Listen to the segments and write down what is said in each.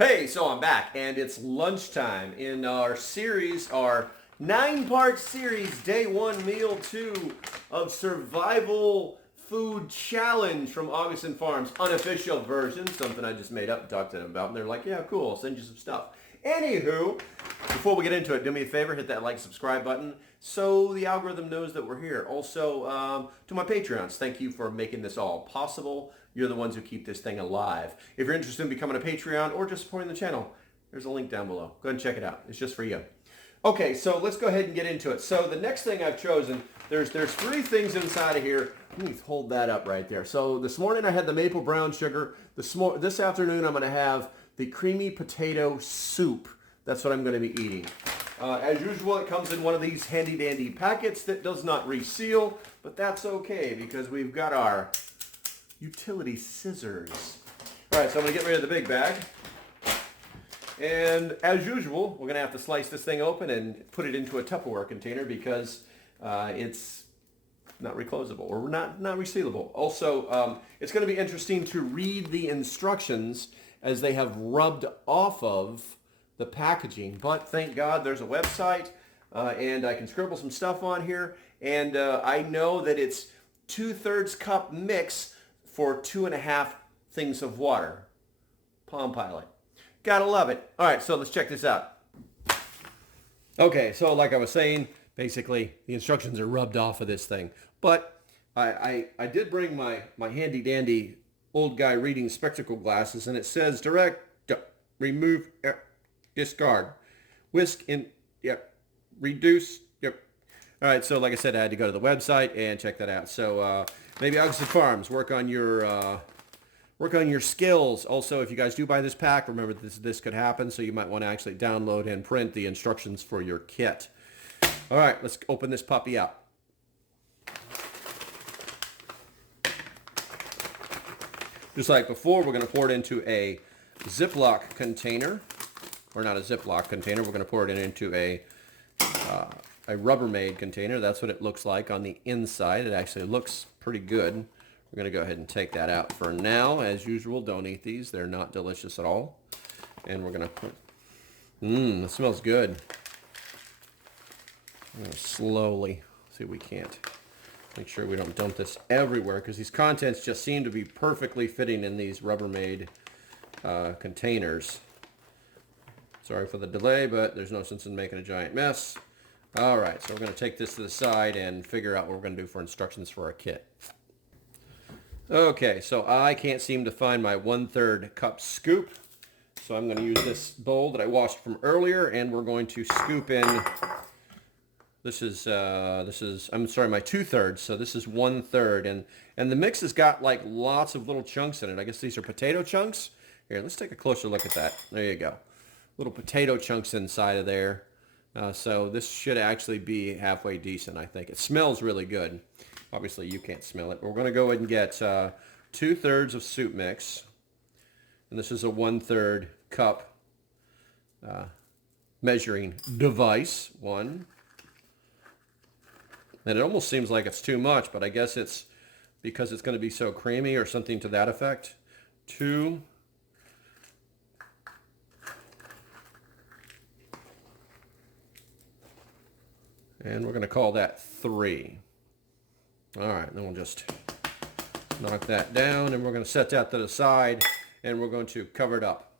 Hey, so I'm back, and it's lunchtime in our series, our 9-part series, Day 1, Meal 2 of Survival Food Challenge from Augason Farms, unofficial version, something I just made up and talked to them about, and they're like, yeah, cool, I'll send you some stuff. Anywho, before we get into it, do me a favor, hit that like, subscribe button so the algorithm knows that we're here. Also, to my Patreons, thank you for making this all possible. You're the ones who keep this thing alive. If you're interested in becoming a Patreon or just supporting the channel, there's a link down below. Go ahead and check it out. It's just for you. Okay, so let's go ahead and get into it. So the next thing I've chosen, there's 3 things inside of here. Let me hold that up right there. So this morning I had the maple brown sugar. This afternoon I'm going to have the creamy potato soup. That's what I'm going to be eating. As usual, it comes in one of these handy dandy packets that does not reseal, but that's okay because we've got our utility scissors. All right, so I'm going to get rid of the big bag. And as usual, we're going to have to slice this thing open and put it into a Tupperware container because it's not reclosable or not resealable. Also, it's going to be interesting to read the instructions as they have rubbed off of the packaging. But thank God there's a website and I can scribble some stuff on here. And I know that it's 2/3 cup mix for 2.5 things of water. Palm Pilot. Gotta love it. All right, so let's check this out. Okay, so like I was saying, basically the instructions are rubbed off of this thing. But I did bring my handy dandy old guy reading spectacle glasses, and it says direct, remove, discard, whisk in, yep, reduce, yep. All right, so like I said, I had to go to the website and check that out. So maybe Augason Farms, work on your skills. Also, if you guys do buy this pack, remember this could happen, so you might want to actually download and print the instructions for your kit. All right, let's open this puppy up. Just like before, we're going to pour it into a Ziploc container, or not a Ziploc container. We're going to pour it into a Rubbermaid container. That's what it looks like on the inside. It actually looks pretty good. We're going to go ahead and take that out for now. As usual, don't eat these. They're not delicious at all. And we're going to put... it smells good. I'm going to slowly see if we can't make sure we don't dump this everywhere, because these contents just seem to be perfectly fitting in these Rubbermaid containers. Sorry for the delay, but there's no sense in making a giant mess. All right, so we're going to take this to the side and figure out what we're going to do for instructions for our kit. Okay, so I can't seem to find my 1/3 cup scoop. So I'm going to use this bowl that I washed from earlier, and we're going to scoop in. This is I'm sorry, my 2/3. So this is 1/3, and the mix has got like lots of little chunks in it. I guess these are potato chunks. Here, let's take a closer look at that. There you go, little potato chunks inside of there. So this should actually be halfway decent, I think. It smells really good. Obviously, you can't smell it. We're going to go ahead and get 2/3 of soup mix. And this is a 1/3 cup measuring device. 1. And it almost seems like it's too much, but I guess it's because it's going to be so creamy or something to that effect. 2. And we're going to call that 3. All right, then we'll just knock that down, and we're going to set that to the side, and we're going to cover it up.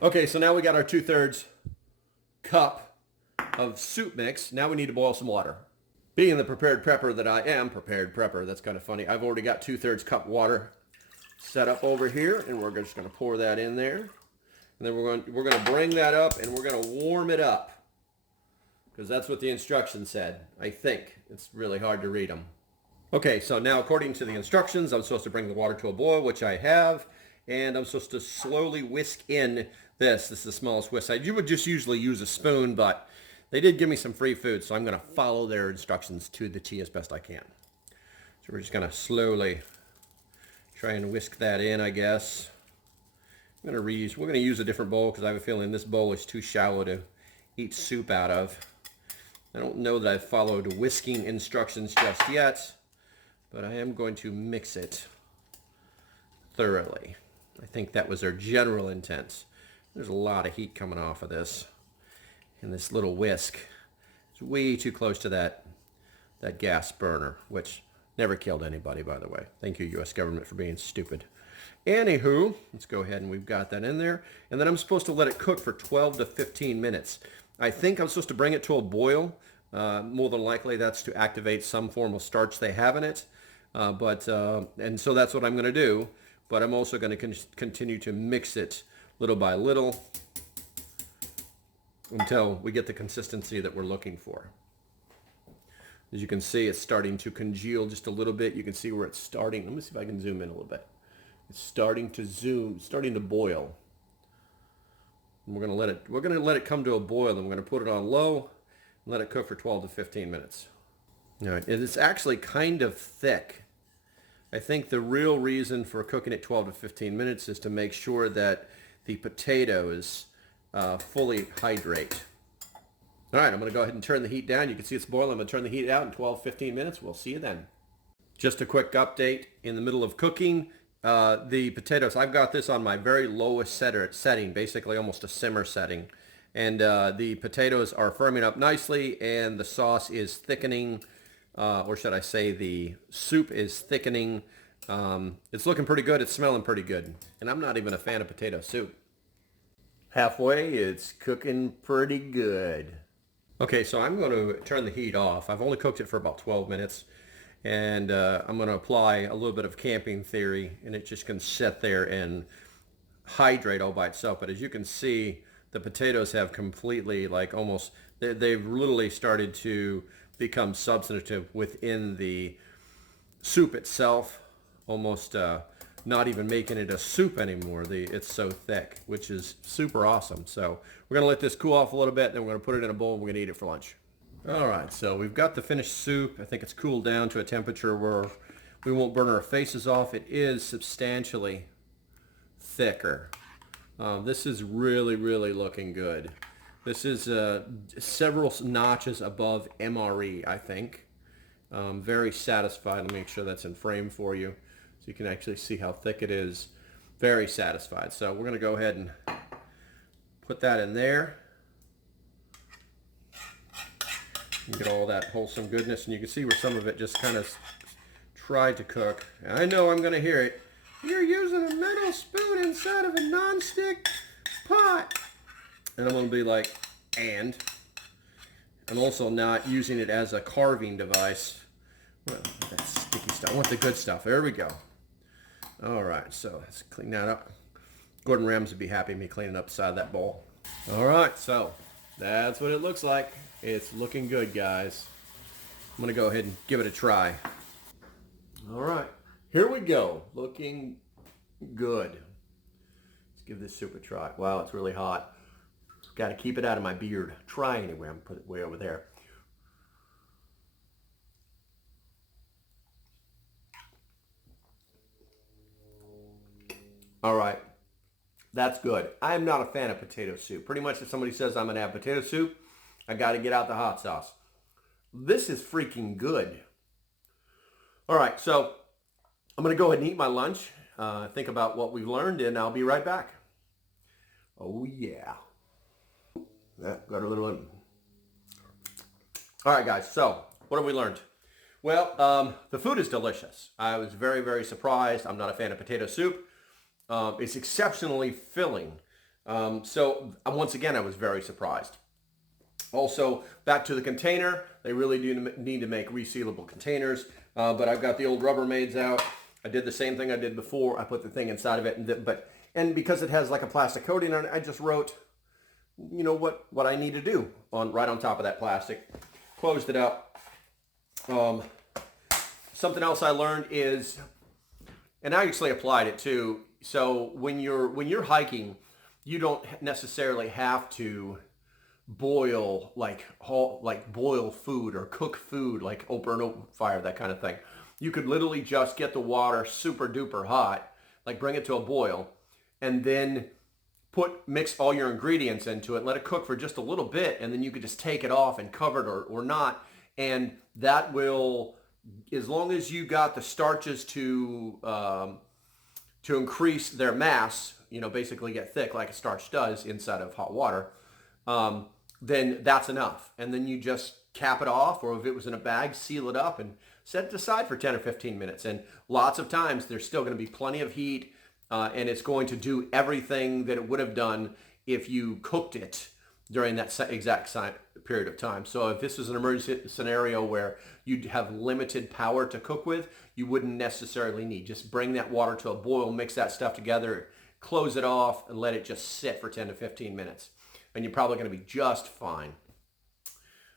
Okay, so now we got our 2/3 cup of soup mix. Now we need to boil some water. Being the prepared prepper that I am, that's kind of funny. I've already got 2/3 cup water set up over here, and we're just going to pour that in there. And then we're going to bring that up, and we're going to warm it up, because that's what the instructions said. I think it's really hard to read them. Okay, so now according to the instructions, I'm supposed to bring the water to a boil, which I have, and I'm supposed to slowly whisk in this. This is the smallest whisk. You would just usually use a spoon, but they did give me some free food, so I'm going to follow their instructions to the T as best I can. So we're just going to slowly try and whisk that in, I guess. We're going to use a different bowl because I have a feeling this bowl is too shallow to eat soup out of. I don't know that I've followed whisking instructions just yet, but I am going to mix it thoroughly. I think that was their general intent. There's a lot of heat coming off of this, and this little whisk is way too close to that gas burner, which never killed anybody, by the way. Thank you, U.S. government, for being stupid. Anywho, let's go ahead and we've got that in there. And then I'm supposed to let it cook for 12 to 15 minutes. I think I'm supposed to bring it to a boil. More than likely that's to activate some form of starch they have in it. And so that's what I'm going to do. But I'm also going to continue to mix it little by little until we get the consistency that we're looking for. As you can see, it's starting to congeal just a little bit. You can see where it's starting. Let me see if I can zoom in a little bit. It's starting to boil. And we're going to let it come to a boil, and we're going to put it on low and let it cook for 12 to 15 minutes. All right, it's actually kind of thick. I think the real reason for cooking it 12 to 15 minutes is to make sure that the potatoes fully hydrate. All right, I'm going to go ahead and turn the heat down. You can see it's boiling. I'm going to turn the heat out in 12, 15 minutes. We'll see you then. Just a quick update. In the middle of cooking, the potatoes, I've got this on my very lowest setting, basically almost a simmer setting. And the potatoes are firming up nicely, and the sauce is thickening, or should I say the soup is thickening. It's looking pretty good. It's smelling pretty good. And I'm not even a fan of potato soup. Halfway, it's cooking pretty good. Okay, so I'm going to turn the heat off. I've only cooked it for about 12 minutes. And I'm going to apply a little bit of camping theory, and it just can sit there and hydrate all by itself. But as you can see, the potatoes have completely, like almost, they've literally started to become substantive within the soup itself, almost not even making it a soup anymore. It's so thick, which is super awesome. So we're going to let this cool off a little bit, then we're going to put it in a bowl, and we're going to eat it for lunch. All right, so we've got the finished soup. I think it's cooled down to a temperature where we won't burn our faces off. It is substantially thicker. This is really, really looking good. This is several notches above MRE, I think. Very satisfied. Let me make sure that's in frame for you so you can actually see how thick it is. Very satisfied. So we're going to go ahead and put that in there. You get all that wholesome goodness, and you can see where some of it just kind of tried to cook. And I know I'm going to hear it. You're using a metal spoon inside of a non-stick pot. And I'm going to be like, and I'm also not using it as a carving device. Well, that sticky stuff. I want the good stuff. There we go. All right, so let's clean that up. Gordon Ramsay would be happy with me cleaning up the side of that bowl. All right, so that's what it looks like. It's looking good, guys. I'm going to go ahead and give it a try. All right, here we go. Looking good. Let's give this soup a try. Wow, it's really hot. Got to keep it out of my beard. Try anyway. I'm going to put it way over there. All right, that's good. I'm not a fan of potato soup. Pretty much if somebody says I'm going to have potato soup, I got to get out the hot sauce. This is freaking good. All right, so I'm going to go ahead and eat my lunch, think about what we've learned, and I'll be right back. Oh, yeah. Got a little in. All right, guys, so what have we learned? Well, the food is delicious. I was very, very surprised. I'm not a fan of potato soup. It's exceptionally filling. So once again, I was very surprised. Also, back to the container. They really do need to make resealable containers. But I've got the old Rubbermaids out. I did the same thing I did before. I put the thing inside of it. And because it has like a plastic coating on it, I just wrote, you know, what I need to do right on top of that plastic. Closed it up. Something else I learned is, and I actually applied it too. So when you're hiking, you don't necessarily have to boil boil food or cook food like over an open fire, that kind of thing. You could literally just get the water super duper hot, like bring it to a boil, and then mix all your ingredients into it, let it cook for just a little bit, and then you could just take it off and cover it or not, and that will as long as you got the starches to increase their mass, basically get thick like a starch does inside of hot water, then that's enough. And then you just cap it off, or if it was in a bag, seal it up and set it aside for 10 or 15 minutes. And lots of times there's still going to be plenty of heat, and it's going to do everything that it would have done if you cooked it during that exact period of time. So if this was an emergency scenario where you'd have limited power to cook with, you wouldn't necessarily need. Just bring that water to a boil, mix that stuff together, close it off, and let it just sit for 10 to 15 minutes. And you're probably going to be just fine.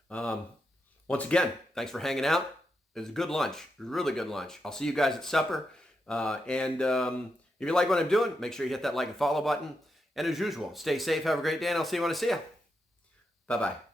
Once again, thanks for hanging out. It was a good lunch, a really good lunch. I'll see you guys at supper. And if you like what I'm doing, make sure you hit that like and follow button. And as usual, stay safe, have a great day, and I'll see you when I see you. Bye-bye.